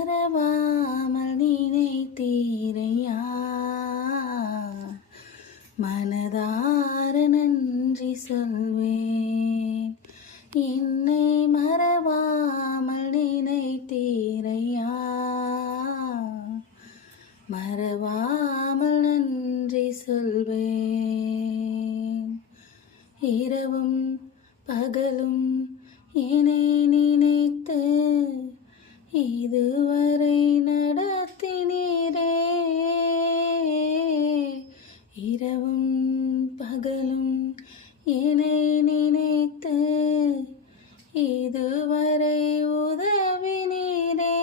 மறவாமல் நினைத்தீரையா, மனதார நன்றி சொல்வேன். என்னை மறவாமல் நினைத்தீரையா, மறவாமல் நன்றி சொல்வேன். இரவும் பகலும் என்னை நினைத்து இதுவரை நடத்தினீரே. இரவும் பகலும் என்னை நினைத்து இதுவரை உதவினீரே.